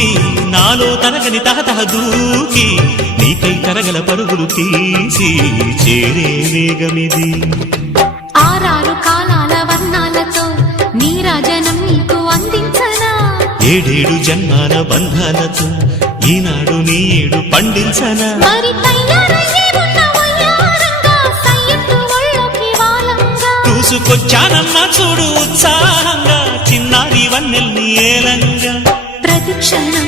చూసి నాలో తరగని తహతహ దూకి నీకై తరగల పరుగులు తీసి చేరే వేగమిది. ఆరారు కాలాల వర్ణాలతో నీరాజనం నీకు అందించనా, ఏడేడు జన్మాల బంధాలతో ఈనాడు నీ ఏడు పండించనా. మరి తయారయ్యే ఉన్న వయ్యారంగా సయ్యత్తు ఒళ్ళోకి వాలంగా చూసుకొచ్చానమ్మా చూడు ఉత్సాహంగా చిన్నారి వన్నెల్ని ఏలంగా. ప్రతిక్షణం